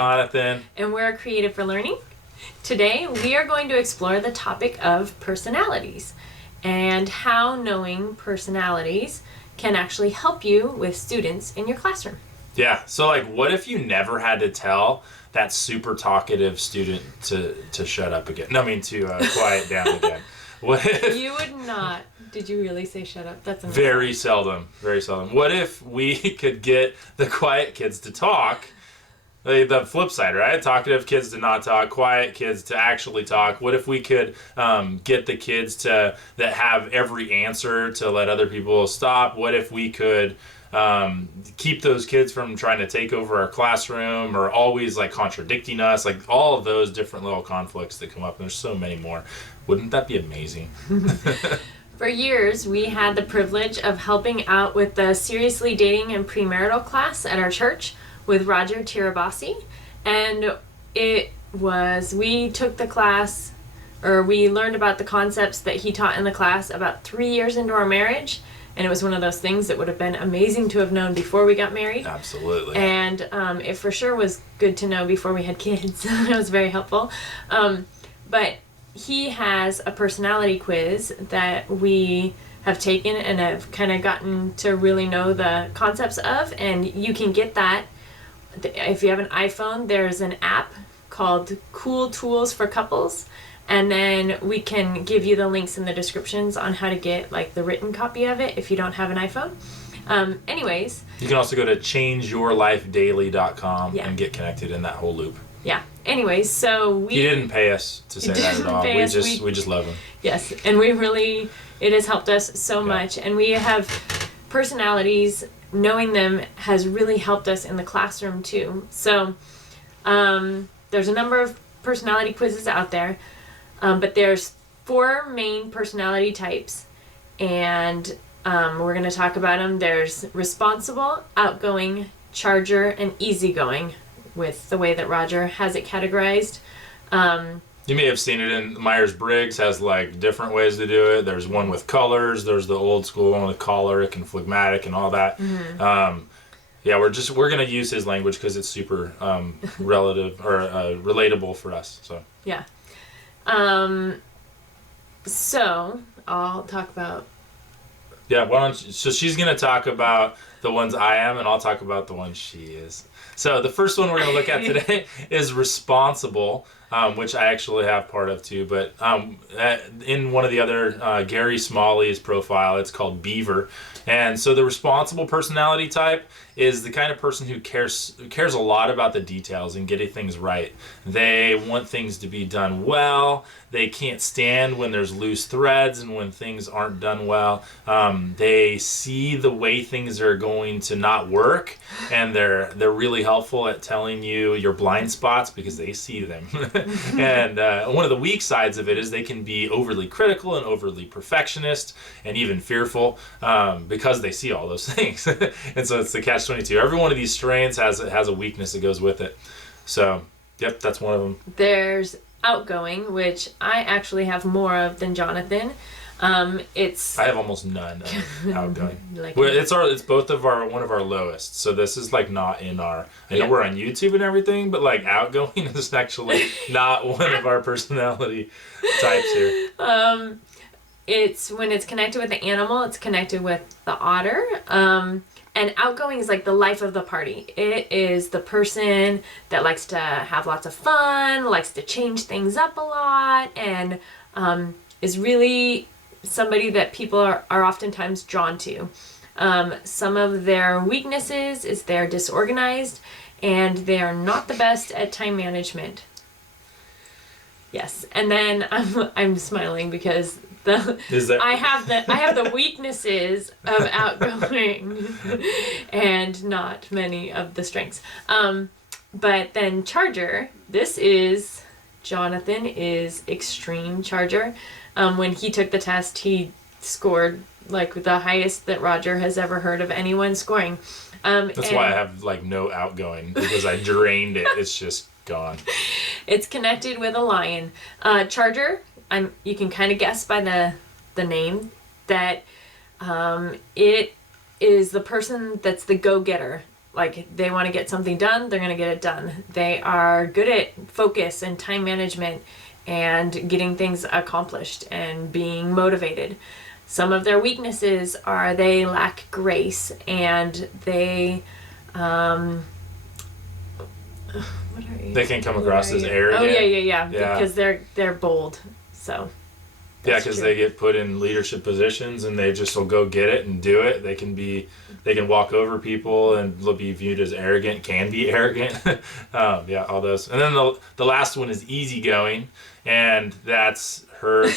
Jonathan. And we're Creative for Learning. Today, we are going to explore the topic of personalities and how knowing personalities can actually help you with students in your classroom. Yeah, so like what if you never had to tell that super talkative student to shut up again? No, I mean to quiet down again. What if... You would not. Did you really say shut up? That's amazing. Very seldom. What if we could get the quiet kids to talk? The flip side, right? Talkative kids to not talk, quiet kids to actually talk. What if we could get the kids that have every answer to let other people stop? What if we could keep those kids from trying to take over our classroom or always like contradicting us? Like all of those different little conflicts that come up. And there's so many more. Wouldn't that be amazing? For years, we had the privilege of helping out with the Seriously Dating and Premarital class at our church with Roger Tirabassi. And we took the class, or we learned about the concepts that he taught in the class about 3 years into our marriage. And it was one of those things that would have been amazing to have known before we got married. Absolutely. And it for sure was good to know before we had kids. It was very helpful. But he has a personality quiz that we have taken and have kind of gotten to really know the concepts of. And you can get that. If you have an iPhone, there's an app called Cool Tools for Couples. And then we can give you the links in the descriptions on how to get like the written copy of it if you don't have an iPhone. Anyways. You can also go to changeyourlifedaily.com Yeah. and get connected in that whole loop. Yeah. Anyways, so He didn't pay us to say that at all. We just love him. Yes. And it has helped us so much. And we have personalities, knowing them has really helped us in the classroom too. So there's a number of personality quizzes out there. But there's 4 main personality types, and we're going to talk about them. There's responsible, outgoing, charger, and easygoing, with the way that Roger has it categorized. You may have seen it in Myers-Briggs, has like different ways to do it. There's one with colors. There's the old school one with choleric and phlegmatic and all that. Mm-hmm. We're going to use his language because it's super relative or relatable for us. So yeah. So I'll talk about. Yeah, so she's going to talk about the ones I am, and I'll talk about the ones she is. So the first one we're going to look at today is responsible, which I actually have part of too. But in one of the other, Gary Smalley's profile, it's called Beaver. And so the responsible personality type is the kind of person who cares a lot about the details and getting things right. They want things to be done well. They can't stand when there's loose threads and when things aren't done well. They see the way things are going to not work, and they're really helpful at telling you your blind spots because they see them. And one of the weak sides of it is they can be overly critical and overly perfectionist and even fearful because they see all those things. And so it's the catch-22. Every one of these strains has a weakness that goes with it. So, yep, that's one of them. There's outgoing, which I actually have more of than Jonathan. I have almost none of outgoing. It's both of one of our lowest. So this is like not in our. I know we're on YouTube and everything, but like outgoing is actually not one of our personality types here. It's when it's connected with the animal, it's connected with the otter. And outgoing is like the life of the party. It is the person that likes to have lots of fun, likes to change things up a lot, and is really somebody that people are oftentimes drawn to. Some of their weaknesses is they're disorganized and they're not the best at time management. Yes, and then I'm smiling because I have the weaknesses of outgoing and not many of the strengths. But then charger, Jonathan is extreme charger. When he took the test, he scored like the highest that Roger has ever heard of anyone scoring. That's why I have like no outgoing, because I drained it. It's just gone. It's connected with a lion. Charger, you can kind of guess by the name that it is the person that's the go-getter. Like, they want to get something done, they're going to get it done. They are good at focus and time management and getting things accomplished and being motivated. Some of their weaknesses are they lack grace and they they can come across as arrogant. Oh yeah. Because they're bold. So yeah, because they get put in leadership positions and they just will go get it and do it. They can walk over people and be viewed as arrogant, can be arrogant. Yeah, all those. And then the last one is easygoing, and that's her.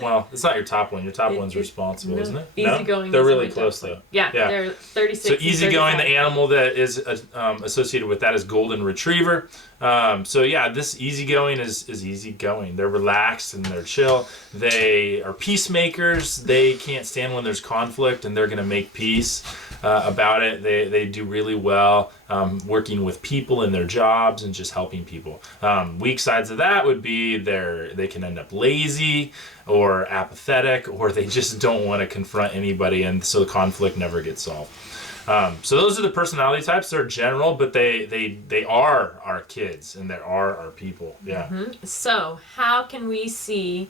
Well, it's not your top one. Your top one's responsible, isn't it? Easygoing. No? They're really close though. Yeah, they're 36. So easygoing, the animal that is associated with that is golden retriever. So yeah, this easygoing is easygoing. They're relaxed and they're chill. They are peacemakers. They can't stand when there's conflict, and they're going to make peace about it. They do really well working with people in their jobs and just helping people. Weak sides of that would be they can end up lazy or apathetic, or they just don't want to confront anybody, and so the conflict never gets solved. So those are the personality types. They're general, but they are our kids and they are our people. Yeah. Mm-hmm. So how can we see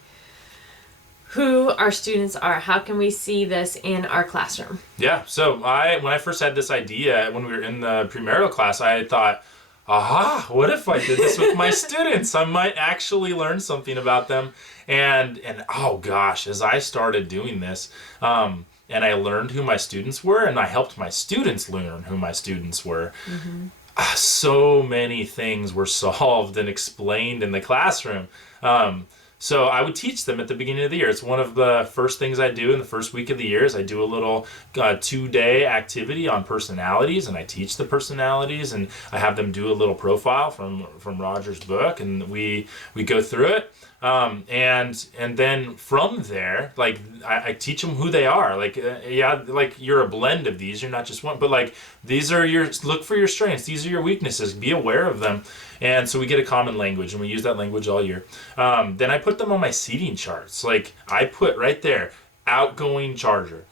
who our students are? How can we see this in our classroom? Yeah. So when I first had this idea, when we were in the premarital class, I thought, aha, what if I did this with my students? I might actually learn something about them. And oh gosh, as I started doing this, and I learned who my students were, and I helped my students learn who my students were. Mm-hmm. So many things were solved and explained in the classroom. So I would teach them at the beginning of the year. It's one of the first things I do in the first week of the year is I do a little 2-day activity on personalities, and I teach the personalities, and I have them do a little profile from Roger's book, and we go through it. And then from there, like I teach them who they are. Like like you're a blend of these. You're not just one, but like these are look for your strengths. These are your weaknesses. Be aware of them. And so we get a common language, and we use that language all year. Then I put them on my seating charts. Like I put right there, outgoing charger.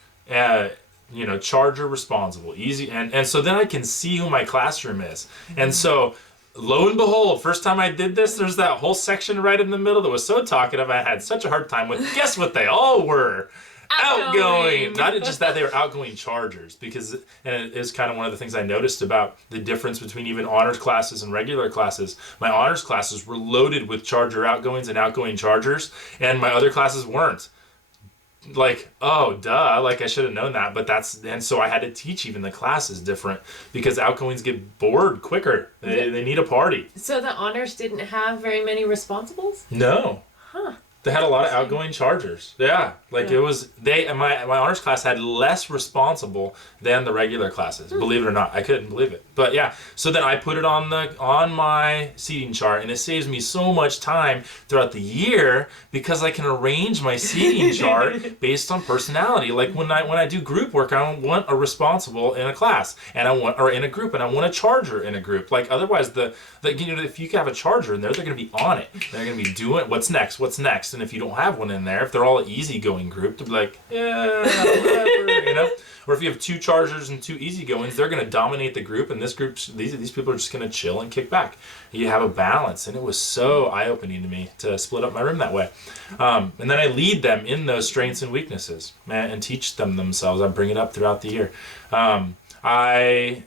Charger responsible, easy, and so then I can see who my classroom is. Mm-hmm. And so lo and behold, first time I did this, there's that whole section right in the middle that was so talkative I had such a hard time with. Guess what they all were? Outgoing. Not just that, they were outgoing chargers, and it is kind of one of the things I noticed about the difference between even honors classes and regular classes. My honors classes were loaded with charger outgoings and outgoing chargers, and my other classes weren't. Like, oh, duh, like I should have known that, and so I had to teach even the classes different because outgoings get bored quicker. They need a party. So the honors didn't have very many responsibles? No. Huh. They had a lot of outgoing chargers. Yeah. It was, my honors class had less responsible than the regular classes. Believe it or not. I couldn't believe it. But yeah, so then I put it on my seating chart, and it saves me so much time throughout the year because I can arrange my seating chart based on personality. Like when I do group work, I want a responsible in a class, or in a group, and I want a charger in a group. Like otherwise if you have a charger in there, they're going to be on it. They're going to be doing what's next. And if you don't have one in there, if they're all an easygoing group, they'll be like, yeah, whatever, Or if you have 2 chargers and 2 easygoings, they're going to dominate the group, and this group, these people are just going to chill and kick back. You have a balance, and it was so eye-opening to me to split up my room that way. And then I lead them in those strengths and weaknesses, and teach them themselves. I bring it up throughout the year. And then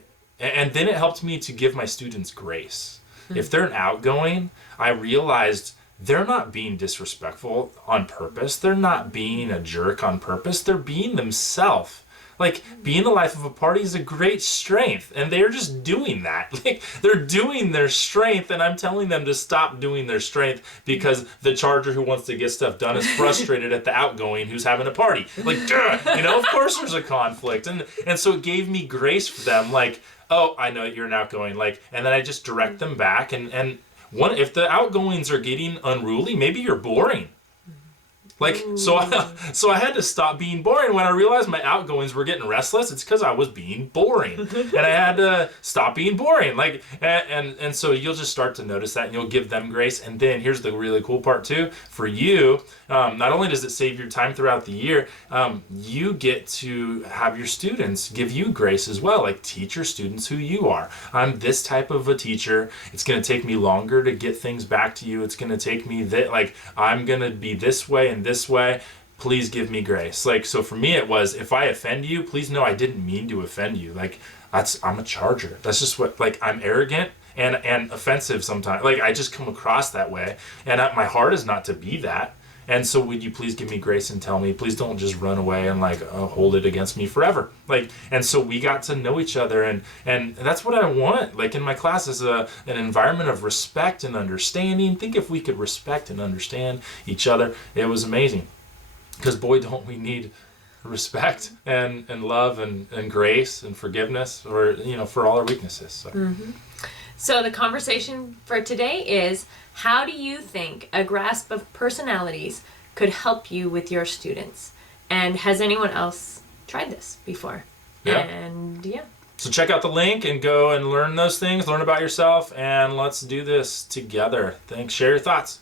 it helped me to give my students grace. If they're an outgoing, I realized they're not being disrespectful on purpose. They're not being a jerk on purpose. They're being themselves. Like, being the life of a party is a great strength, and they're just doing that. Like, they're doing their strength, and I'm telling them to stop doing their strength because the charger who wants to get stuff done is frustrated at the outgoing who's having a party. Like, duh! Of course there's a conflict. And so it gave me grace for them, like, oh, I know you're an outgoing, like, and then I just direct them back, and if the outgoings are getting unruly, maybe you're boring. Like, so I had to stop being boring. When I realized my outgoings were getting restless, it's because I was being boring. And I had to stop being boring. Like, and so you'll just start to notice that, and you'll give them grace. And then here's the really cool part too. For you, not only does it save your time throughout the year, you get to have your students give you grace as well. Like, teach your students who you are. I'm this type of a teacher. It's going to take me longer to get things back to you. It's going to take me that, like, I'm going to be this way and this way. Please give me grace. Like, so for me, it was, if I offend you, please know I didn't mean to offend you. Like, I'm a charger. That's just what, like, I'm arrogant and offensive sometimes. Like, I just come across that way. And my heart is not to be that. And so would you please give me grace and tell me, please don't just run away and like hold it against me forever. Like, and so we got to know each other, and that's what I want. Like, in my class is an environment of respect and understanding. Think if we could respect and understand each other. It was amazing. Because boy, don't we need respect and love and grace and forgiveness, or, you know, for all our weaknesses. So. So the conversation for today is, how do you think a grasp of personalities could help you with your students? And has anyone else tried this before? Yeah. And yeah. So check out the link and go and learn those things, learn about yourself, and let's do this together. Thanks. Share your thoughts.